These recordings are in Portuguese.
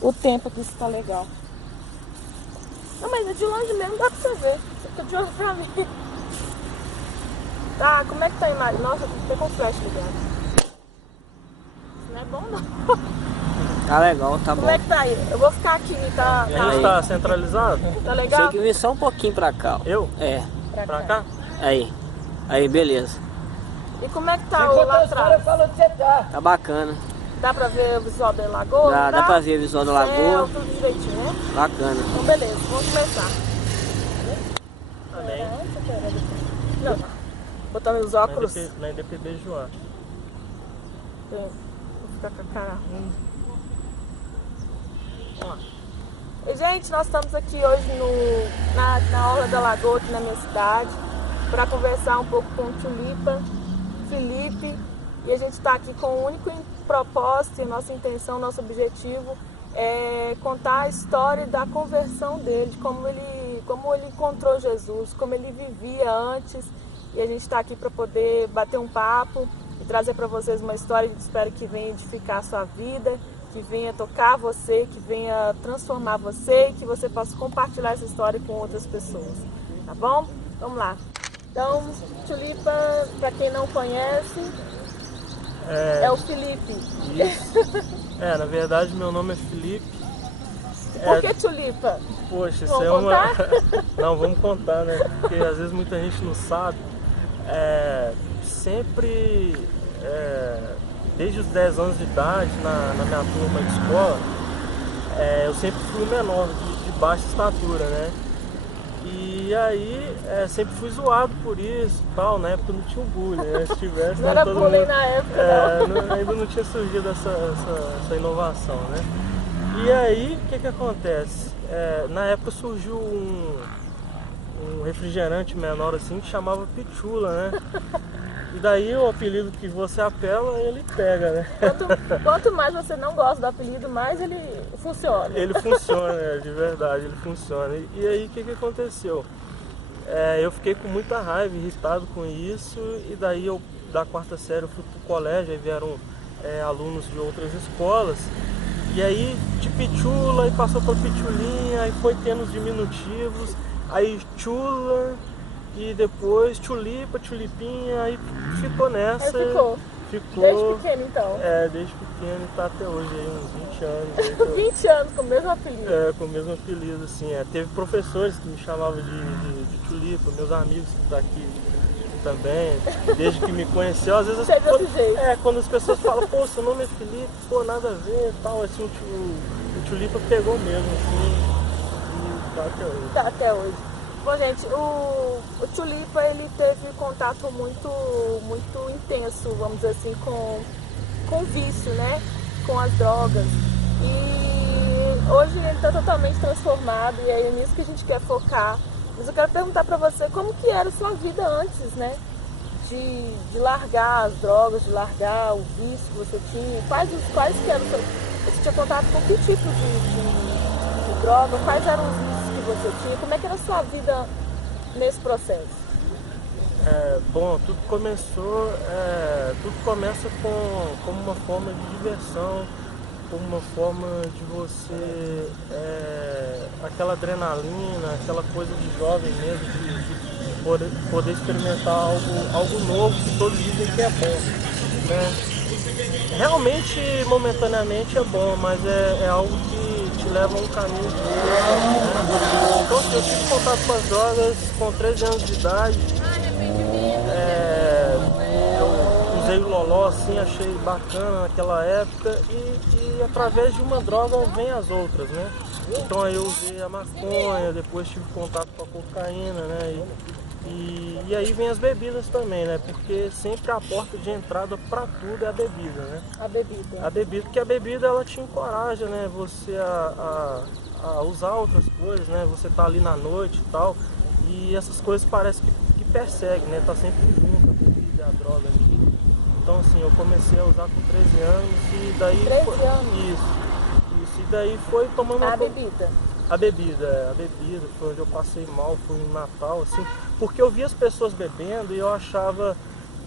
o tempo aqui, se tá legal. Não, mas é de longe mesmo, dá pra você ver. Você fica de olho pra mim. Tá, como é que tá a imagem? Nossa, eu fiquei com o flash ligado. Isso não é bom, não. Tá legal, tá bom. Como é que tá aí? Eu vou ficar aqui, tá? E aí está centralizado? Tá Você legal? que vir só um pouquinho pra cá, ó. Eu? É, Pra cá? aí, beleza. E como é que tá o lá atrás? Tá bacana. Dá pra ver o visual da lagoa? Dá pra ver o visual da lagoa. Tudo direitinho, né? Bacana. Então beleza, vamos começar. Amém. Não, botando os óculos. Na IDPB Joá. Vou ficar com a cara ruim. Vamos lá. E, gente, nós estamos aqui hoje na Orla da Lagoa, aqui na minha cidade, para conversar um pouco com o Tulipa, Felipe. E a gente está aqui com o único propósito, e nossa intenção, nosso objetivo é contar a história da conversão dele, de como ele encontrou Jesus, como ele vivia antes. E a gente está aqui para poder bater um papo e trazer para vocês uma história que espero que venha edificar a sua vida, que venha tocar você, que venha transformar você e que você possa compartilhar essa história com outras pessoas. Tá bom? Vamos lá. Então, Tulipa, para quem não conhece, é o Felipe. Isso. Na verdade meu nome é Felipe. Por que Tulipa? Poxa, isso Vamos é uma... contar? Não, vamos contar, né? Porque às vezes muita gente não sabe. Sempre, desde os 10 anos de idade, na minha turma de escola, eu sempre fui o menor, de baixa estatura, né? E aí, sempre fui zoado por isso e tal. Na época não tinha o bullying, né? Se tivesse, Não era bullying na época, não. Ainda não tinha surgido essa inovação, né? E aí, o que acontece? Na época surgiu um refrigerante menor assim, que chamava Pichula, né? E daí o apelido que você apela, ele pega, né? Quanto mais você não gosta do apelido, mais ele funciona. Ele funciona, de verdade, ele funciona. E aí, o que aconteceu? Eu fiquei com muita raiva, irritado com isso, e daí eu, da quarta série, eu fui pro colégio, aí vieram alunos de outras escolas, e aí de Pichula, aí passou pra Pichulinha, aí foi tendo os diminutivos, aí Chula, e depois Tulipa, Tulipinha, aí ficou nessa. Ficou. Desde pequeno, então? Desde pequeno e tá até hoje, aí, uns 20 anos. 20 anos com o mesmo apelido? Com o mesmo apelido, assim. Teve professores que me chamavam de Tulipa, meus amigos que estão aqui também, desde que me conheceu. Às vezes, quando as pessoas falam, pô, seu nome é Felipe, pô, nada a ver e tal, assim, o Tulipa pegou mesmo, assim, e tá até hoje. Tá até hoje. Bom, gente, o Tulipa, ele teve contato muito intenso, vamos dizer assim, com o vício, né? Com as drogas. E hoje ele está totalmente transformado e é nisso que a gente quer focar. Mas eu quero perguntar para você como que era a sua vida antes, né? De largar as drogas, de largar o vício que você tinha. Quais que eram você tinha contato com que tipo de droga? Quais eram os vícios que você tinha? Como é que era a sua vida nesse processo? Bom, tudo começa como uma forma de diversão, como uma forma de você, aquela adrenalina, aquela coisa de jovem mesmo, de poder experimentar algo novo que todos dizem que é bom, né? Realmente, momentaneamente é bom, mas é algo que te leva a um caminho de né? Então, eu tive contato com as drogas com 13 anos de idade. Eu usei o loló, assim, achei bacana naquela época e através de uma droga vem as outras, né? Então aí eu usei a maconha, depois tive contato com a cocaína, né? E aí vem as bebidas também, né? Porque sempre a porta de entrada para tudo é a bebida, né? A bebida. A bebida, porque a bebida ela te encoraja, né? Você a usar outras coisas, né? Você tá ali na noite e tal, e essas coisas parecem que perseguem, né? Tá sempre junto, a bebida e a droga ali. Então assim, eu comecei a usar com 13 anos e daí... 13 anos? Isso. E daí foi tomando... A bebida? A bebida foi onde eu passei mal, foi em Natal, assim, porque eu via as pessoas bebendo e eu achava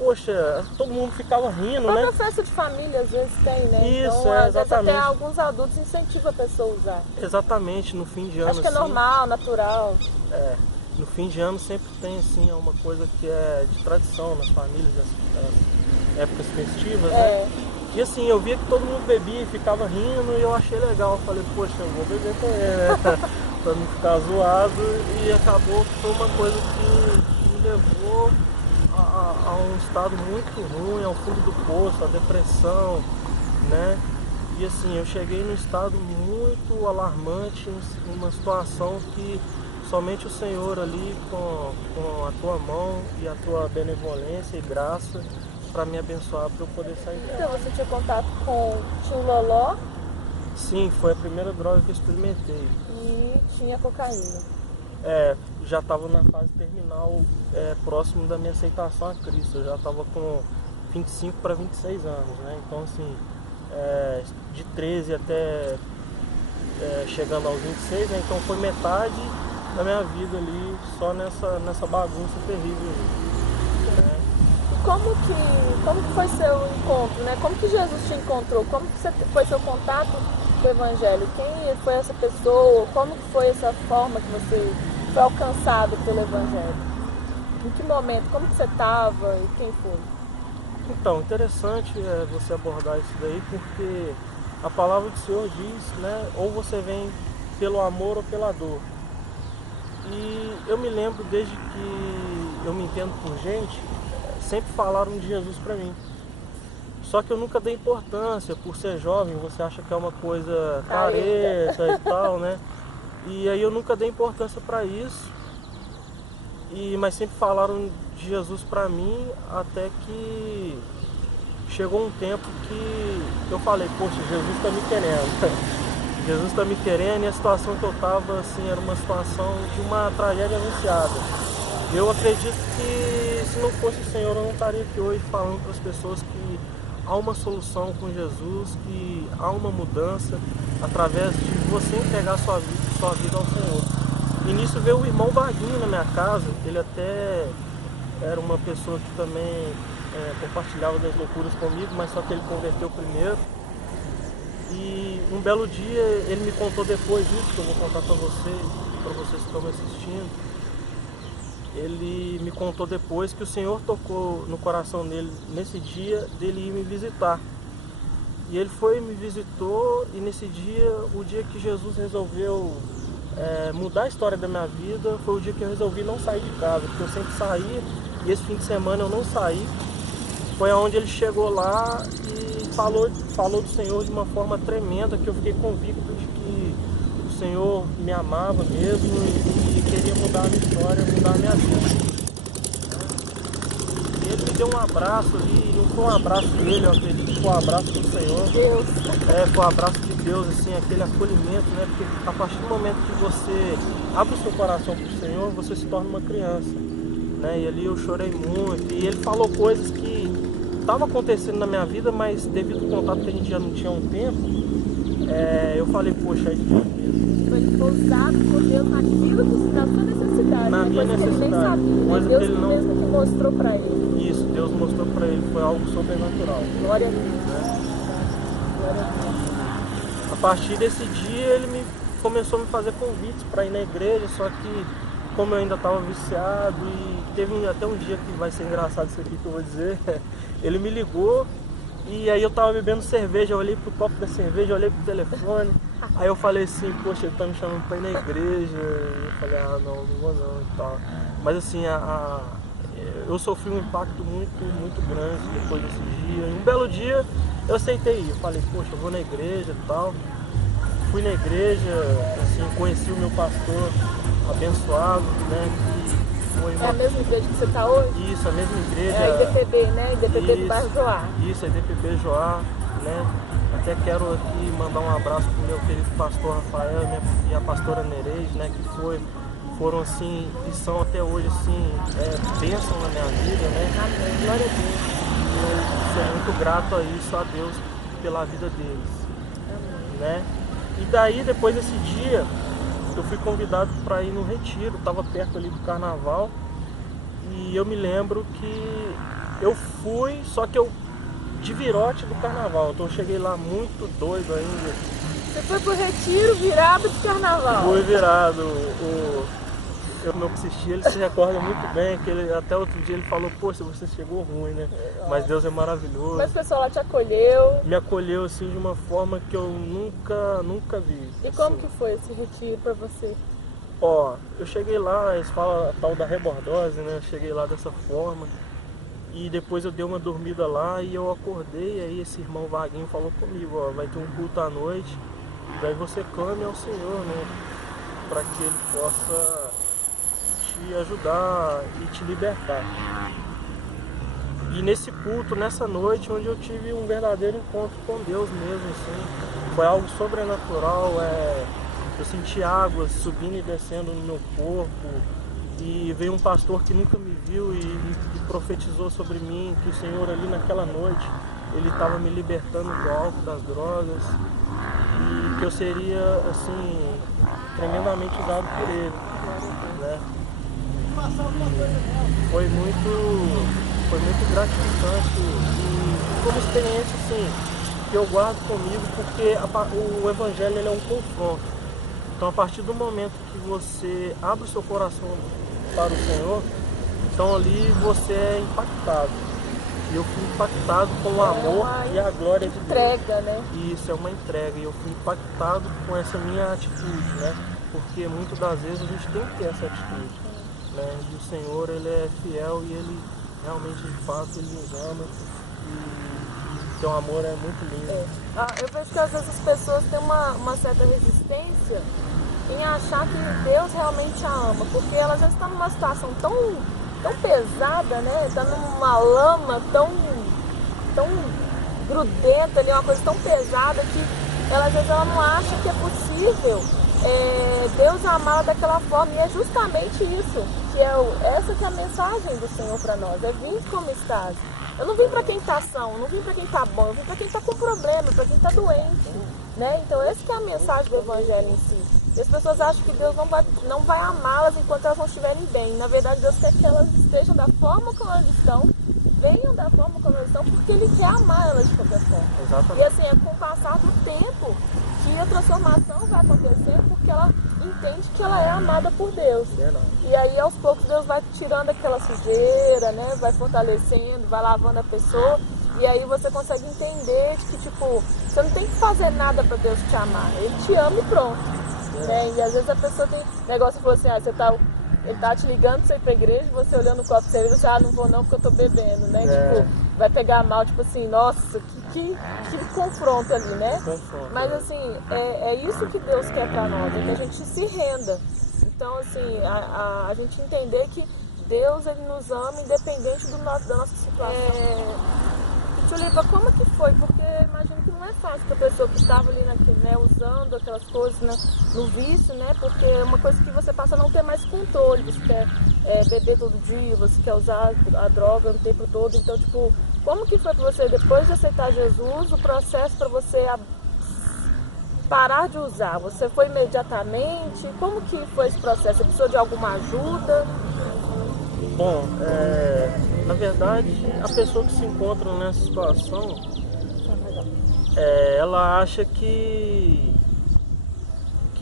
poxa, todo mundo ficava rindo, né? Toda festa de família às vezes tem, né? Isso, então, às exatamente. vezes até alguns adultos incentivam a pessoa a usar. Exatamente, no fim de ano. Acho que é assim, normal, natural. No fim de ano sempre tem assim uma coisa que é de tradição nas famílias, as épocas festivas, né? E assim, eu via que todo mundo bebia e ficava rindo e eu achei legal. Eu falei, poxa, eu vou beber também, né? Pra não ficar zoado. E acabou que foi uma coisa que me levou a um estado muito ruim, ao fundo do poço, a depressão, né? E assim, eu cheguei num estado muito alarmante, numa situação que somente o Senhor ali, com a tua mão e a tua benevolência e graça, para me abençoar, para eu poder sair dela. Então você tinha contato com tio Loló? Sim, foi a primeira droga que eu experimentei. E tinha cocaína. Já estava na fase terminal, próximo da minha aceitação a Cristo. Eu já estava com 25 para 26 anos, né? Então assim, de 13 até chegando aos 26, né? Então foi metade da minha vida ali, só nessa bagunça terrível. Né? Como que foi seu encontro, né? Como que Jesus te encontrou? Como que foi seu contato com o Evangelho? Quem foi essa pessoa? Como que foi essa forma que você foi alcançado pelo Evangelho? Em que momento? Como que você estava e quem foi? Então, interessante você abordar isso daí, porque a palavra do Senhor diz, né? Ou você vem pelo amor ou pela dor. E eu me lembro desde que eu me entendo por gente, sempre falaram de Jesus para mim. Só que eu nunca dei importância, por ser jovem, você acha que é uma coisa careta e tal, né? E aí eu nunca dei importância para isso. Mas sempre falaram de Jesus para mim, até que chegou um tempo que eu falei, poxa, Jesus está me querendo. Jesus está me querendo, e a situação que eu estava, assim, era uma situação de uma tragédia anunciada. Eu acredito que se não fosse o Senhor, eu não estaria aqui hoje falando para as pessoas que há uma solução com Jesus, que há uma mudança através de você entregar sua vida ao Senhor. E nisso veio o irmão Vaguinho na minha casa. Ele até era uma pessoa que também compartilhava das loucuras comigo, mas só que ele converteu primeiro. E um belo dia ele me contou depois disso, que eu vou contar para vocês que estão me assistindo. Ele me contou depois que o Senhor tocou no coração dele nesse dia dele ir me visitar. E ele foi e me visitou, e nesse dia, o dia que Jesus resolveu mudar a história da minha vida, foi o dia que eu resolvi não sair de casa, porque eu sempre saía, e esse fim de semana eu não saí. Foi onde ele chegou lá e falou do Senhor de uma forma tremenda, que eu fiquei convicto de que o Senhor me amava mesmo e queria mudar a minha história, mudar a minha vida. E ele me deu um abraço ali, não foi um abraço dele, eu acredito que foi um abraço do Senhor. Deus. Foi um abraço de Deus, assim, aquele acolhimento, né? Porque a partir do momento que você abre o seu coração para o Senhor, você se torna uma criança, né? E ali eu chorei muito, e ele falou coisas que estavam acontecendo na minha vida, mas devido ao contato que a gente já não tinha há um tempo, eu falei, poxa, é Deus mesmo. Foi usado por Deus na sua necessidade, Na minha necessidade, que ele nem sabia, coisa Deus que ele não... mesmo que mostrou para ele. Isso, Deus mostrou para ele, foi algo sobrenatural. Glória a Deus. Glória a Deus. A partir desse dia ele começou a me fazer convites para ir na igreja, só que como eu ainda estava viciado, e teve até um dia que vai ser engraçado isso aqui que eu vou dizer, ele me ligou e aí eu estava bebendo cerveja, eu olhei pro copo da cerveja, eu olhei pro telefone, aí eu falei assim, poxa, ele tá me chamando para ir na igreja, e eu falei, não vou não e tal. Mas assim, eu sofri um impacto muito grande depois desse dia, e um belo dia eu aceitei ir, eu falei, poxa, eu vou na igreja e tal. Fui na igreja, assim, conheci o meu pastor abençoado, né? Que foi É a mesma igreja que você está hoje? Isso, a mesma igreja. É a IDPB, né? IDPB do bairro Joá. Isso, a IDPB Joá, né? Até quero aqui mandar um abraço pro meu querido pastor Rafael e a pastora Nereide, né? Que foram assim, e são até hoje assim, bênção na minha vida, né? Amém. Glória a Deus. Eu sou muito grato a isso, a Deus, pela vida deles. Amém. Né? E daí, depois desse dia, eu fui convidado para ir no retiro, estava perto ali do carnaval, e eu me lembro que Eu fui, só que eu de virote do carnaval. Então eu cheguei lá muito doido ainda. Você foi pro retiro virado de carnaval? Fui virado. O meu psiqui, ele se recorda muito bem, que ele, até outro dia ele falou, poxa, você chegou ruim, né? Mas Deus é maravilhoso. Mas o pessoal lá te acolheu? Me acolheu assim de uma forma que eu nunca vi. E assim. como que foi esse retiro pra você? Ó, eu cheguei lá, eles falam a tal da rebordose, né? Eu cheguei lá dessa forma. E depois eu dei uma dormida lá e eu acordei, e aí esse irmão Vaguinho falou comigo, ó, vai ter um culto à noite, daí você clame ao Senhor, né? Para que Ele possa te ajudar e te libertar. E nesse culto, nessa noite, onde eu tive um verdadeiro encontro com Deus mesmo, assim, foi algo sobrenatural, eu senti águas subindo e descendo no meu corpo, e veio um pastor que nunca me viu e profetizou sobre mim que o Senhor ali naquela noite, Ele estava me libertando do álcool, das drogas, e que eu seria, assim, tremendamente usado por Ele, né? Foi muito gratificante e foi uma experiência, assim, que eu guardo comigo, porque o Evangelho, ele é um confronto. Então, a partir do momento que você abre o seu coração para o Senhor, então ali você é impactado. E eu fui impactado com o amor e a glória de Deus. Entrega, né? Isso, é uma entrega. E eu fui impactado com essa minha atitude, né? Porque muitas das vezes a gente tem que ter essa atitude, né? E o Senhor, Ele é fiel e Ele realmente, de fato, Ele nos ama. E seu amor é muito lindo. Eu vejo que às vezes as pessoas têm uma certa resistência em achar que Deus realmente a ama, porque ela já está numa situação tão pesada, né? Está numa lama tão grudenta ali, uma coisa tão pesada que às vezes ela não acha que é possível Deus amá-la daquela forma, e é justamente isso que essa que é a mensagem do Senhor para nós, é vir como estás. Eu não vim para quem está são, não vim para quem está bom, eu vim para quem está com problema, para quem está doente, né? Então essa que é a mensagem do Evangelho em si. E as pessoas acham que Deus não vai amá-las enquanto elas não estiverem bem. Na verdade, Deus quer que elas estejam da forma como elas estão, venham da forma como elas estão, porque Ele quer amar elas de qualquer forma. Exatamente. E assim, é com o passar do tempo que a transformação vai acontecer, porque ela entende que ela é amada por Deus. E aí, aos poucos, Deus vai tirando aquela sujeira, né? Vai fortalecendo, vai lavando a pessoa. E aí você consegue entender que, tipo, você não tem que fazer nada para Deus te amar. Ele te ama e pronto. Né? E às vezes a pessoa tem negócio que falou assim, ele tá te ligando pra você ir pra igreja, você olhando o copo pra ele, você, não vou não porque eu tô bebendo, né? Tipo, vai pegar mal, tipo assim, nossa, que confronto ali, né? Mas assim, é isso que Deus quer pra nós, é que a gente se renda. Então, assim, a gente entender que Deus, Ele nos ama independente da nossa situação. Tulipa, como que foi? Porque eu imagino que não é fácil para a pessoa que estava ali né, usando aquelas coisas, né, no vício, né? Porque é uma coisa que você passa a não ter mais controle. Você quer beber todo dia, você quer usar a droga o tempo todo. Então, tipo, como que foi para você, depois de aceitar Jesus, o processo para você parar de usar? Você foi imediatamente? Como que foi esse processo? Você precisou de alguma ajuda? Bom, na verdade, a pessoa que se encontra nessa situação, ela acha que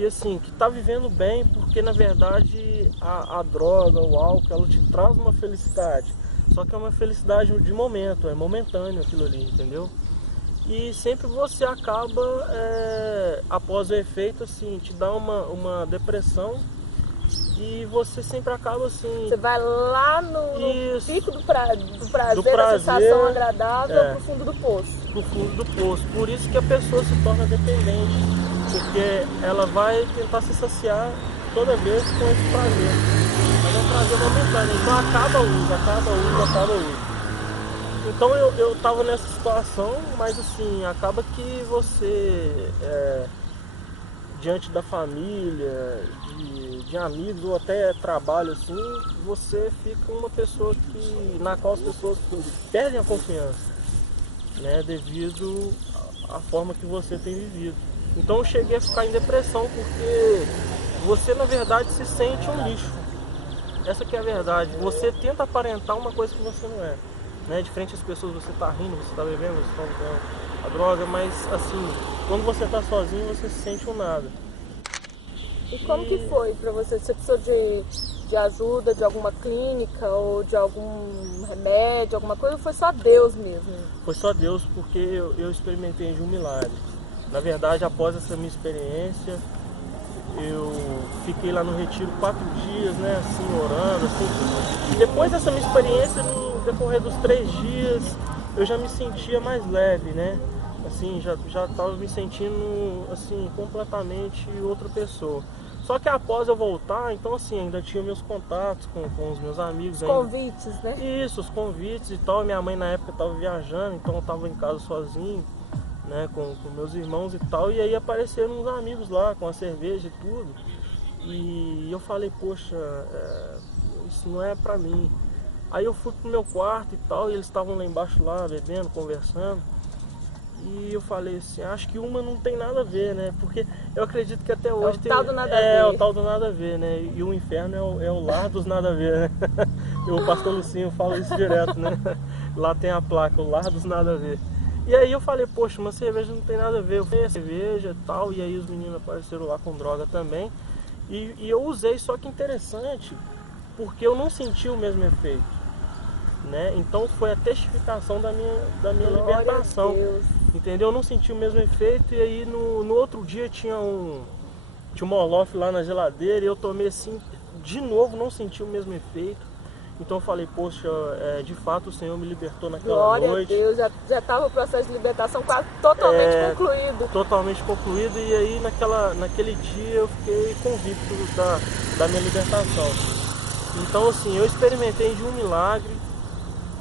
assim, que está vivendo bem, porque na verdade a droga, o álcool, ela te traz uma felicidade. Só que é uma felicidade de momento, é momentâneo aquilo ali, entendeu? E sempre você acaba, após o efeito, assim, te dá uma depressão. E você sempre acaba assim... Você vai lá no pico do prazer, da sensação agradável, pro fundo do poço. Pro fundo do poço. Por isso que a pessoa se torna dependente. Porque ela vai tentar se saciar toda vez com esse prazer. Mas é um prazer momentâneo. Então acaba o uso. Então eu tava nessa situação, mas assim, acaba que você... diante da família, de amigos ou até trabalho, assim, você fica uma pessoa na qual as pessoas perdem a confiança, né, devido à forma que você tem vivido. Então eu cheguei a ficar em depressão porque você na verdade se sente um lixo. Essa que é a verdade. Você tenta aparentar uma coisa que você não é. né? De frente às pessoas você tá rindo, você tá bebendo, você tá usando a droga, mas assim, quando você tá sozinho você se sente um nada. E como que foi pra você? Você precisou de ajuda, de alguma clínica ou de algum remédio, alguma coisa, ou foi só Deus mesmo? Foi só Deus, porque eu experimentei de um milagre. Na verdade, após essa minha experiência, eu fiquei lá no retiro 4 dias, né, assim, orando, assim. E depois dessa minha experiência, no decorrer dos 3 dias, eu já me sentia mais leve, né? Assim, já estava me sentindo, assim, completamente outra pessoa. Só que após eu voltar, então assim, ainda tinha meus contatos com os meus amigos. Os convites, né? Isso, os convites e tal. Minha mãe na época estava viajando, então eu estava em casa sozinho, né, com meus irmãos e tal. E aí apareceram uns amigos lá, com a cerveja e tudo. E eu falei, poxa, isso não é pra mim. Aí eu fui pro meu quarto e tal, e eles estavam lá embaixo lá, bebendo, conversando. E eu falei assim, acho que uma não tem nada a ver, né? Porque eu acredito que até hoje tem... o tal do nada a ver. O tal do nada a ver, né? E o inferno é o lar dos nada a ver, né? O pastor Lucinho fala isso direto, né? Lá tem a placa, o lar dos nada a ver. E aí eu falei, poxa, uma cerveja não tem nada a ver. Eu falei, a cerveja e tal, e aí os meninos apareceram lá com droga também. E eu usei, só que interessante, porque eu não senti o mesmo efeito, né? Então foi a testificação da minha libertação. Entendeu? Eu não senti o mesmo efeito. E aí no outro dia tinha um Molof lá na geladeira e eu tomei assim, de novo não senti o mesmo efeito. Então eu falei, poxa, de fato o Senhor me libertou naquela noite. Glória a Deus, já estava o processo de libertação quase totalmente concluído. Totalmente concluído, e aí naquele dia eu fiquei convicto da minha libertação. Então assim, eu experimentei de um milagre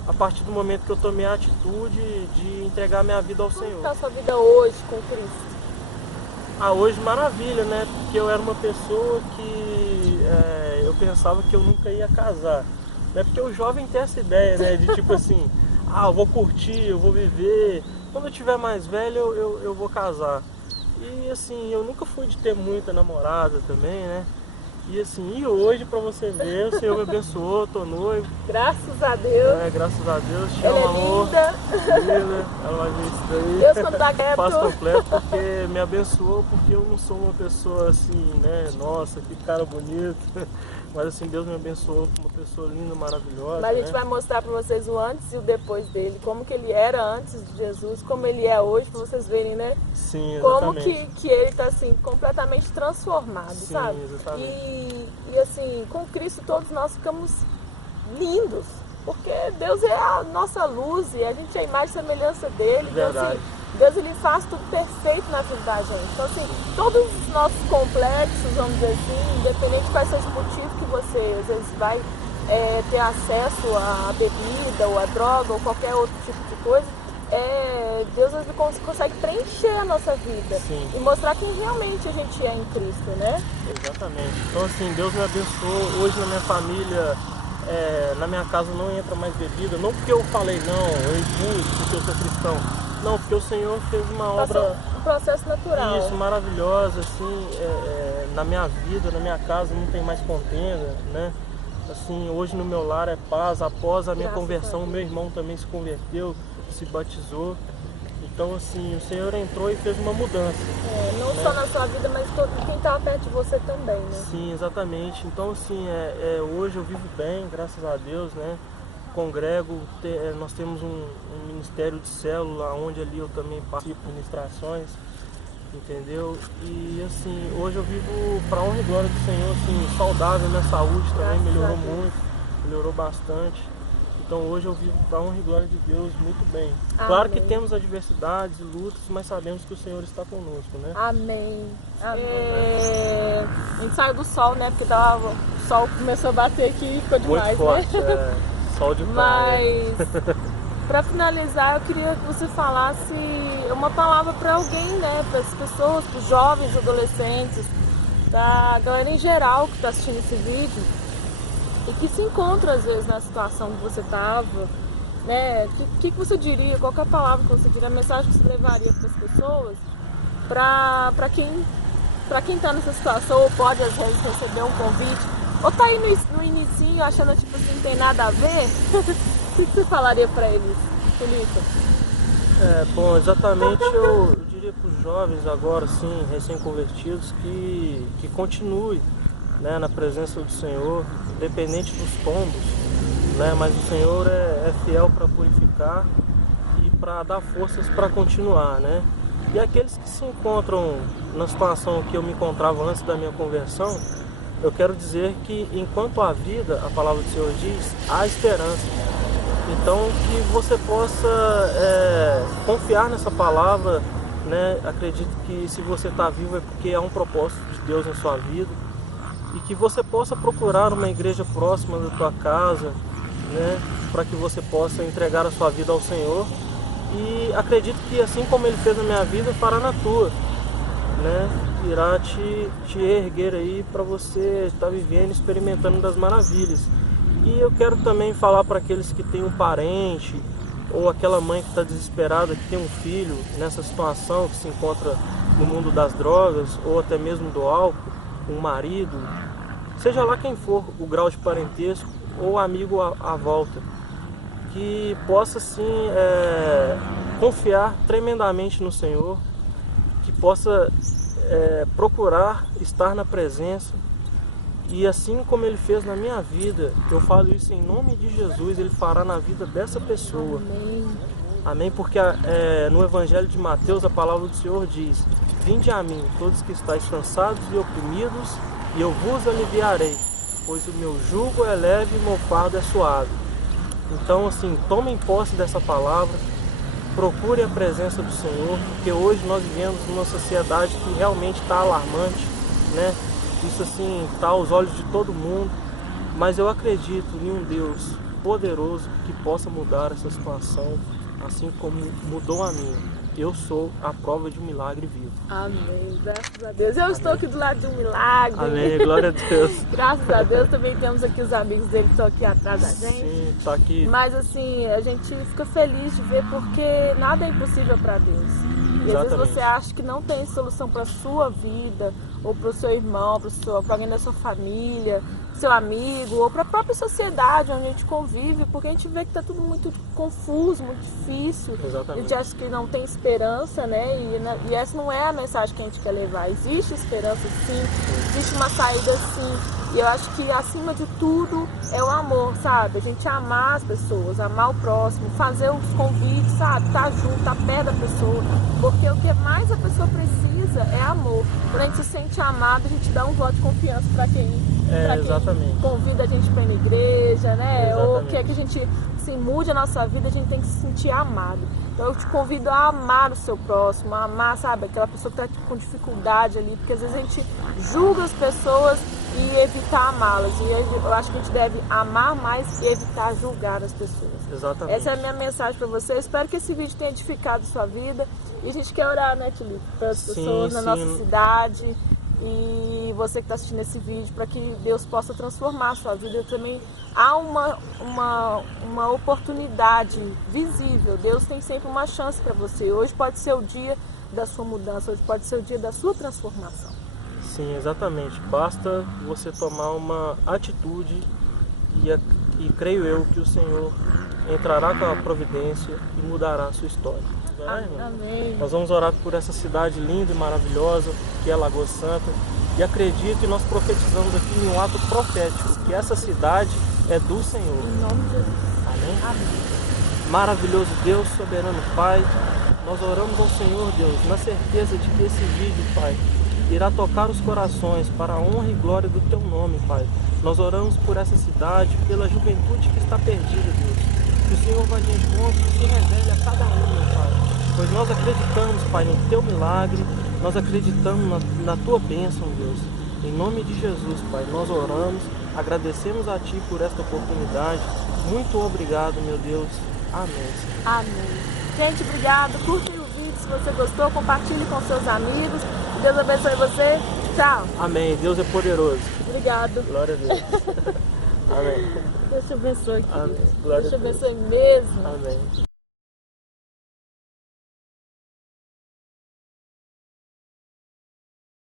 a partir do momento que eu tomei a atitude de entregar minha vida ao Senhor. Como está a sua vida hoje com Cristo? Hoje maravilha, né? Porque eu era uma pessoa que eu pensava que eu nunca ia casar. Né? Porque o jovem tem essa ideia, né? De tipo assim, eu vou curtir, eu vou viver. Quando eu tiver mais velho, eu vou casar. E assim, eu nunca fui de ter muita namorada também, né? E assim, hoje pra você ver, o Senhor me abençoou, tô noivo. Graças a Deus. Graças a Deus, te ela amo, amor. Linda. Ela vai ver isso daí. Deus quando dá crédito. Passo completo, porque me abençoou, porque eu não sou uma pessoa assim, né? Nossa, que cara bonito. Mas assim, Deus me abençoou como uma pessoa linda, maravilhosa. Mas a gente vai mostrar pra vocês o antes e o depois dele, como que ele era antes de Jesus, como ele é hoje, pra vocês verem, né? Sim, exatamente. Como que ele tá assim, completamente transformado, sim, sabe? Exatamente. E assim, com Cristo todos nós ficamos lindos, porque Deus é a nossa luz e a gente é a imagem e semelhança dele. Verdade. Então, assim, Deus ele faz tudo perfeito na vida da gente. Então assim, todos os nossos complexos, vamos dizer assim, independente de qual seja o motivo que você às vezes vai ter acesso à bebida ou à droga ou qualquer outro tipo de coisa, Deus ele consegue preencher a nossa vida. Sim. E mostrar quem realmente a gente é em Cristo, né? Exatamente. Então assim, Deus me abençoou. Hoje na minha família, na minha casa não entra mais bebida. Não porque eu falei não, eu impus porque eu sou cristão. Não, porque o Senhor fez uma obra... Um processo natural. Isso, maravilhosa, assim, na minha vida, na minha casa não tem mais contenda, né? Assim, hoje no meu lar é paz. Após a minha conversão, meu irmão também se converteu, se batizou. Então, assim, o Senhor entrou e fez uma mudança. Não só na sua vida, mas quem estava perto de você também, né? Sim, exatamente. Então, assim, hoje eu vivo bem, graças a Deus, né? Congrego, nós temos um ministério de célula, onde ali eu também participo de ministrações, entendeu? E assim, hoje eu vivo para honra e glória do Senhor, assim, saudável, minha saúde também melhorou muito, melhorou bastante. Então hoje eu vivo para honra e glória de Deus muito bem. Amém. Claro que temos adversidades, lutas, mas sabemos que o Senhor está conosco, né? Amém. Amém. A gente saiu do sol, né? Porque o sol começou a bater aqui e ficou demais, muito forte, né? Sol de praia. Mas para finalizar, eu queria que você falasse uma palavra para alguém, né? Para as pessoas, para os jovens, adolescentes, da galera em geral que está assistindo esse vídeo e que se encontra às vezes na situação que você estava, né? O que você diria? Qual que é a palavra que você diria? A mensagem que você levaria para as pessoas, para quem está nessa situação ou pode às vezes receber um convite ou tá aí no inicinho achando tipo assim, não tem nada a ver que você falaria para eles, Felipe? Bom, exatamente eu diria para os jovens agora, sim, recém-convertidos, que continue, né, na presença do Senhor, independente dos tombos, né, mas o Senhor é fiel para purificar e para dar forças para continuar, né? E aqueles que se encontram na situação que eu me encontrava antes da minha conversão, eu quero dizer que enquanto há vida, a palavra do Senhor diz, há esperança. Então que você possa confiar nessa palavra, né? Acredito que se você está vivo é porque há um propósito de Deus na sua vida. E que você possa procurar uma igreja próxima da tua casa, né? Para que você possa entregar a sua vida ao Senhor. E acredito que assim como Ele fez na minha vida, fará na tua, né? Irá te erguer aí para você estar vivendo, experimentando das maravilhas. E eu quero também falar para aqueles que têm um parente ou aquela mãe que está desesperada, que tem um filho nessa situação, que se encontra no mundo das drogas ou até mesmo do álcool, um marido, seja lá quem for o grau de parentesco ou amigo à volta, que possa sim confiar tremendamente no Senhor, que possa procurar estar na presença. E assim como Ele fez na minha vida, eu falo isso em nome de Jesus, Ele fará na vida dessa pessoa. Amém. Amém, porque no Evangelho de Mateus a palavra do Senhor diz: vinde a mim, todos que estáis cansados e oprimidos, e eu vos aliviarei, pois o meu jugo é leve e o meu fardo é suave. Então assim, tomem posse dessa palavra, procurem a presença do Senhor, porque hoje nós vivemos numa sociedade que realmente está alarmante, né? Isso assim está aos olhos de todo mundo, mas eu acredito em um Deus poderoso que possa mudar essa situação, assim como mudou a minha. Eu sou a prova de um milagre vivo. Amém, graças a Deus. Eu estou aqui do lado de um milagre. Amém, glória a Deus. Graças a Deus. Também temos aqui os amigos dele que estão aqui atrás da gente. Sim, tá aqui. Mas assim, a gente fica feliz de ver porque nada é impossível para Deus. E às vezes você acha que não tem solução para a sua vida, ou para o seu irmão, para alguém da sua família, seu amigo, ou para a própria sociedade onde a gente convive, porque a gente vê que está tudo muito confuso, muito difícil. Exatamente. A gente acha que não tem esperança, né? E essa não é a mensagem que a gente quer levar. Existe esperança sim, existe uma saída sim. E eu acho que acima de tudo é o amor, sabe? A gente amar as pessoas, amar o próximo, fazer os convites, sabe? Estar junto, estar perto da pessoa. Porque o que mais a pessoa precisa é amor. Quando a gente se sente amado, a gente dá um voto de confiança para quem convida a gente para ir na igreja, né? Exatamente. Ou quer que a gente mude a nossa vida, a gente tem que se sentir amado. Então eu te convido a amar o seu próximo, a amar, sabe, aquela pessoa que está com dificuldade ali, porque às vezes a gente julga as pessoas e evitar amá-las. E eu acho que a gente deve amar mais e evitar julgar as pessoas. Exatamente. Essa é a minha mensagem para você. Eu espero que esse vídeo tenha edificado a sua vida. E a gente quer orar, né, Felipe, para as pessoas na nossa cidade. E você que está assistindo esse vídeo, para que Deus possa transformar a sua vida. Também há uma oportunidade visível. Deus tem sempre uma chance para você. Hoje pode ser o dia da sua mudança, hoje pode ser o dia da sua transformação. Sim, exatamente. Basta você tomar uma atitude e creio eu que o Senhor entrará com a providência e mudará a sua história. Amém. Nós vamos orar por essa cidade linda e maravilhosa que é Lagoa Santa, e acredito, e nós profetizamos aqui em um ato profético, que essa cidade é do Senhor. Em nome de Jesus. Amém? Amém. Maravilhoso Deus, soberano Pai, nós oramos ao Senhor, Deus, na certeza de que esse vídeo, Pai, irá tocar os corações para a honra e glória do Teu nome, Pai. Nós oramos por essa cidade, pela juventude que está perdida, Deus. Que o Senhor vá de encontro e se revele a cada um, meu Pai. Pois nós acreditamos, Pai, no Teu milagre, nós acreditamos na Tua bênção, Deus. Em nome de Jesus, Pai, nós oramos, agradecemos a Ti por esta oportunidade. Muito obrigado, meu Deus. Amém. Amém. Gente, obrigado. Curta o vídeo se você gostou, compartilhe com seus amigos. Deus abençoe você. Tchau. Amém. Deus é poderoso. Obrigado. Glória a Deus. Amém. Deus te abençoe, querido. Amém. Glória Deus te a Deus. abençoe mesmo. Amém.